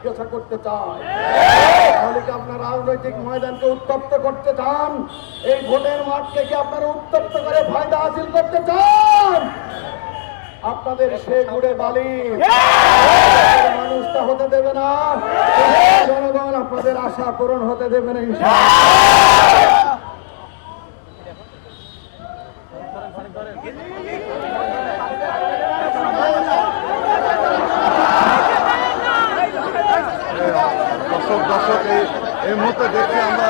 জিজ্ঞাসা করতে চাই, তাহলে কি আপনারা রাজনৈতিক ময়দানকে উত্তপ্ত করতে চান? এই ভোটের মাঠকে কি আপনারা উত্তপ্ত করে ফায়দা হাসিল করতে চান? আপনাদের সে গুড়ে বালি মানুষটা হতে দেবে না, জনগণ আপনাদের আশা পূরণ হতে দেবে না ইনশাআল্লাহ। দর্শক এই মুহূর্তে দেখছি আমরা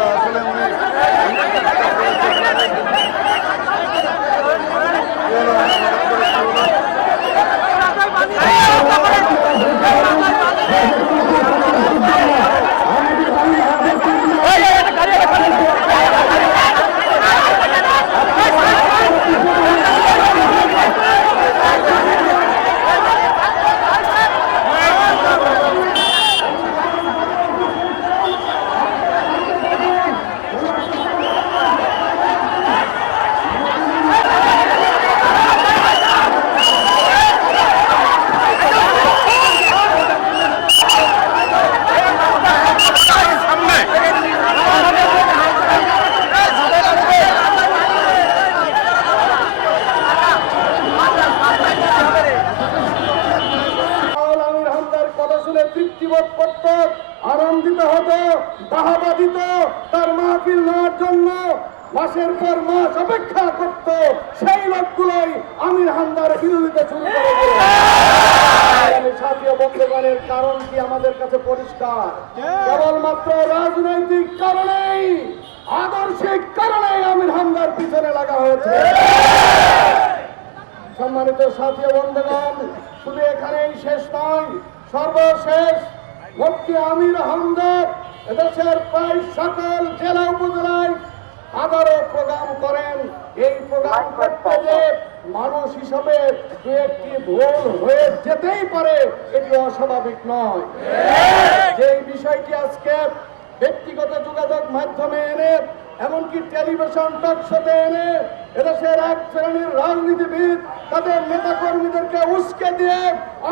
আসলে তৃপ্তিবোধ করত, আনন্দিত হতো, বাহবা দিত, তার মাহফিল নেওয়ার জন্য মাসের পর মাস অপেক্ষা করত, সেই লোকগুলোই আমির হামদার বিরোধিতা শুরু করে দিল। সাথী বন্ধুগণের কারণ কি আমাদের কাছে পরিষ্কার, কেবলমাত্র রাজনৈতিক কারণেই, আদর্শিক কারণেই আমির হামদার পিছনে লাগা হয়েছে। সম্মানিত সাথী বন্ধুগণ, শুধু এখানেই শেষ নয়, সর্বশেষ মুফতি আমির হামদার এদেশের প্রায় সকল জেলা উপজেলায় হাজারো প্রোগ্রাম করেন। এই প্রোগ্রাম করতে যে মানুষ হিসাবে দু একটি ভুল হয়ে যেতেই পারে, এটি অস্বাভাবিক নয়। যে বিষয়টি আজকে ব্যক্তিগত যোগাযোগ মাধ্যমে এনে, এমনকি টেলিভিশন টক শোতে এনে এদেশের এক শ্রেণীর রাজনীতিবিদ তাদের নেতা কর্মীদেরকে উস্কে দিয়ে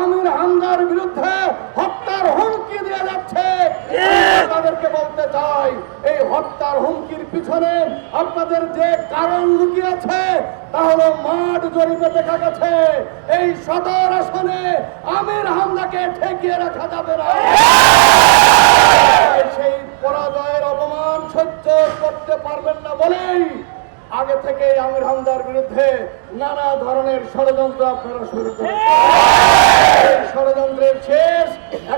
আমির হামদার বিরুদ্ধে হত্যার হুমকি দিয়ে যাচ্ছে, তাদেরকে বলতে চাই, এই হত্যার হুমকির পিছনে আপনাদের যে কারণ লুকিয়ে আছে তা হলো মাঠ জরিপে দেখা গেছে এই সদর আসনে আমির হামদাকে ঠেকিয়ে রাখা যাবে না। সেই পরাজয়ের অপমান সহ্য করতে পারবেন না বলেই আগে থেকে আমির হামদার বিরুদ্ধে নানা ধরনের ষড়যন্ত্র আপনারা শুরু করেছেন। ষড়যন্ত্রের শেষ এখন